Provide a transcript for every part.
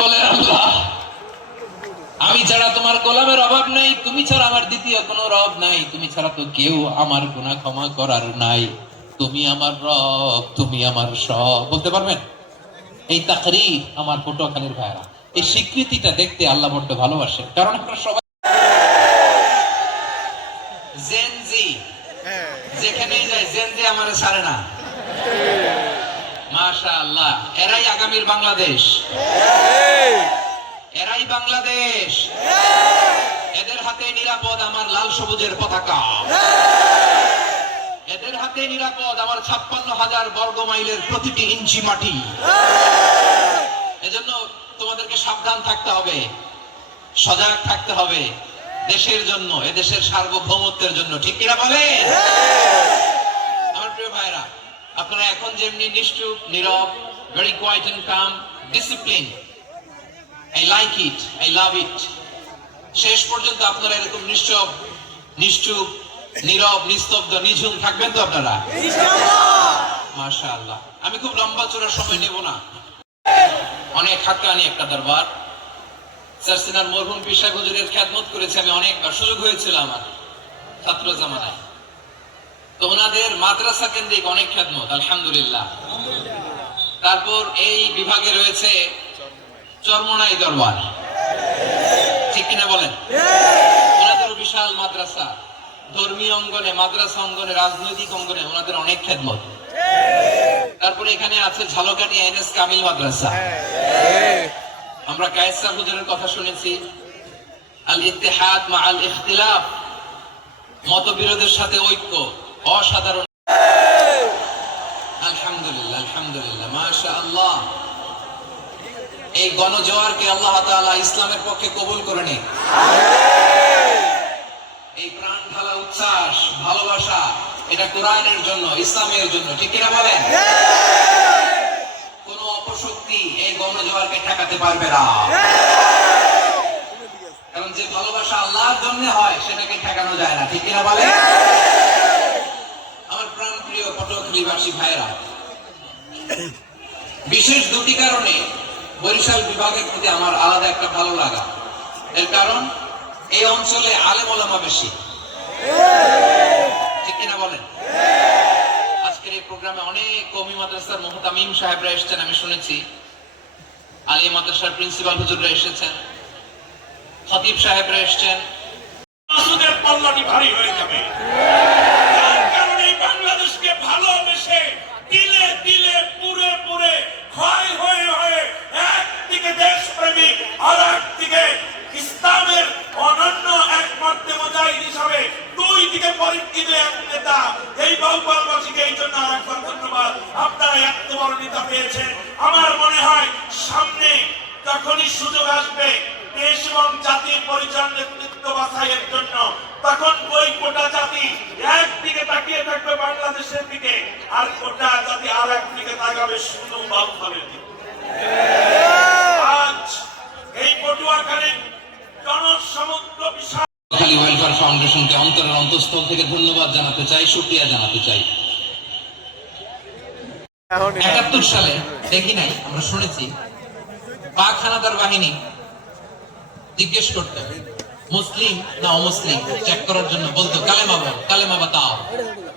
বলে আল্লাহ, আমি ছাড়া তোমার গোলামের অভাব নাই, তুমি ছাড়া আমার দ্বিতীয় কোনো রব নাই, তুমি ছাড়া তো কেউ আমার গুনাহ ক্ষমা করার নাই, তুমি আমার রব, তুমি আমার সব। বলতে পারবেন? এই তাকরীর আমার পটুয়াখালীর ভাইরা, এই স্বীকৃতিটা দেখতে আল্লাহ বড্ড ভালোবাসে। কারণ আমরা সবাই জেনজি, যেখানেই যায় জেনজি আমারে ছাড়ে না। মাশাআল্লাহ, এরাই আগামীর বাংলাদেশ, এরাই বাংলাদেশ। এদের হাতে নিরাপদ আমার লাল সবুজের পতাকা, এদের হাতে নিরাপদ আমার 56,000 বর্গ মাইলের প্রতিটি ইঞ্চি মাটি। এজন্য তোমাদেরকে সাবধান থাকতে হবে, সজাগ থাকতে হবে দেশের জন্য, এদেশের সার্বভৌমত্বের জন্য। ঠিক কিনা বলে? আমার প্রিয় ভাইরা, আপনারা এখন যেমনি নিশ্চুপ, নীরব, very quiet and calm, discipline, I like it, I love it, শেষ পর্যন্ত আপনারা এরকম নিশ্চুপ, নীরব, নিস্তব্ধ, নিঝুম থাকবেন তো আপনারা? মাশাআল্লাহ। আমি খুব লম্বা চূড়া সময় নেব না। অনেক হাক্কানি একটা দরবার, স্যার সিনার মরহুম পীর সাহেব হুজুরের খেদমত করেছি আমি অনেকবার, সুযোগ হয়েছিল আমার ছাত্র জামানায়। তো ওনাদের মাদ্রাসা কেন্দ্রিক অনেক খেদমত, আলহামদুলিল্লাহ। তারপর এই বিভাগে রয়েছে চরমোনাই দরবার, ঠিক কিনা বলেন? ওনাদেরও বিশাল মাদ্রাসা, ধর্মীয় অঙ্গনে, মাদ্রাসা অঙ্গনে, রাজনৈতিক অঙ্গনে ওনাদের অনেক খেদমত। তারপরে এখানে আছে ঝালকাঠি এনএস কামিল মাদ্রাসা। আমরা কায়েস হুজুরের কথা শুনেছি, আল ইত্তেহাদ মা আল ইখতিলাফ, মতবিরোধের সাথে ঐক্য, অসাধারণ। আলহামদুলিল্লাহ, আলহামদুলিল্লাহ, মাশাআল্লাহ। এই গণজোয়ারকে আল্লাহ তাআলা ইসলামের পক্ষে কবুল করে নিন। এই প্রাণ ঢালা উচ্ছ্বাস, ভালোবাসা, এটা কোরআনের জন্য, ইসলামের জন্য। ঠিক কিনা বলেন? কোন অপশক্তি এই গণজোয়ারকে ঠেকাতে পারবে না। কারণ যে ভালোবাসা আল্লাহর জন্য হয় সেটাকে ঠেকানো যায় না। ঠিক কিনা বলেন? আমার প্রাণ প্রিয় পটুয়াখালীবাসী ভাইরা, বিশেষ দুটি কারণে বরিশাল বিভাগের প্রতি আমার আলাদা একটা ভালো লাগা। এর কারণ এই অঞ্চলে আলেম ওলামা বেশি। ঠিক কিনা বলেন? আজকের এই প্রোগ্রামে অনেক কওমি মাদ্রাসার মুহতামিম সাহেবরা এসেছেন, আমি শুনেছি। আলিয়া মাদ্রাসার প্রিন্সিপাল হুজুররা এসেছেন, খতিব সাহেবরা এসেছেন। মাসুদের পাল্লাটি ভারী হয়ে যাবে। কারণে বাংলাদেশকে ভালোবেসে দিলে দিলে পুরে পুরে ক্ষয় হয়ে হয়ে একদিকে দেশপ্রেমিক আর একদিকে ইসলামের অনন্য একমাত্র মুজাহিদ হিসাবে দুই দিকে পরীক্ষিত এক নেতা, এই বাউপালবাসীকে এই জন্য আরেকবার ধন্যবাদ। আপনারা এত বড় নেতা পেয়েছেন। আমার মনে হয় সামনে যখনই সুযোগ আসবে দেশ এবং জাতির পরিচয় নেতৃত্ব বাছাইয়ের জন্য, তখন ওই গোটা জাতি একদিকে তাকিয়ে থাকবে বাংলাদেশের দিকে, আর গোটা জাতি আর একদিকে তাকাবে শুধু বাউপালের দিকে। আজ এই পটুয়াখালীর জনসমুদ্র বিশাল খালি ওয়েলফেয়ার ফাউন্ডেশনকে অন্তরের অন্তঃস্থল থেকে ধন্যবাদ জানাতে চাই, শুকরিয়া জানাতে চাই। 71 সালে দেখি নাই, আমরা শুনেছি পাক হানাদার বাহিনী জিজ্ঞেস করতে মুসলিম না অমুসলিম চেক করার জন্য, বলতো কালেমা বল, কালেমা বাতাও।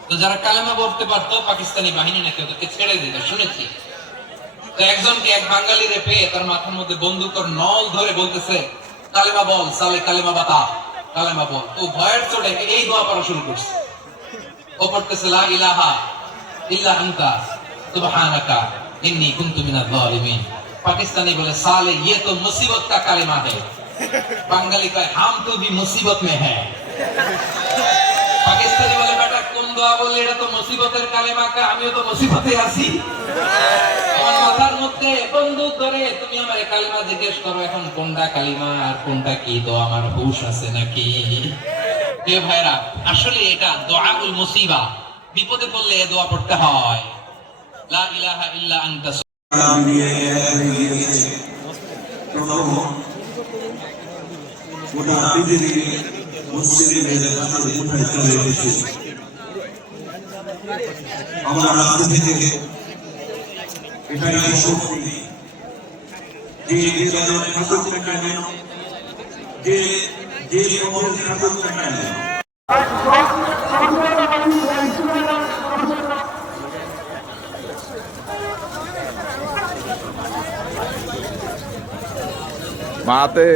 তো যারা কালেমা বলতে পারতো পাকিস্তানি বাহিনী নাকি ওদেরকে ছেড়ে দিত, শুনেছি। তো একজনকে, এক বাঙালিরে পেয়ে তার মাথার মধ্যে বন্দুকের নল ধরে বলতেছে কালেমা বল সালে, কালেমা বাতা, কালেমা বল। তো ভয়ের চোটে এই দোয়া পড়া শুরু করছে। ও পড়তেছে লা ইলাহা ইল্লা আনতা সুবহানাকা ইন্নী কুনতু মিনাজ জালিমিন। পাকিস্তানি বলে সালে ये तो मुसीबत का कलेमा है, বাঙালি কয় হাম তো ভি মুসিবত মে হ্যায়। পাকিস্তানি বলে বেটা কোন দোয়া বললে, এটা তো মুসিবতের কালেমা, কা আমিও তো মুসিবতে আছি। আমার মাথার মধ্যে বন্দুক ধরে তুমি আমারে কালেমা জিজ্ঞেস করো, এখন কোনটা কালেমা আর কোনটা কি দোয়া, আমার হুঁশ আছে নাকি? প্রিয় ভাইরা, আসলে এটা দোয়াউল মুসিবা, বিপদে পড়লে এই দোয়া পড়তে হয়। লা ইলাহা ইল্লা আনতা গোটা পৃথিবী মুসলিমদের হাতে কোথায় চলে গেছে। আমার রাজনীতি থেকে এটাই শক্তি, যে দলের থাকুক না কেন, যে পথে থাকুক না কেন, মাতে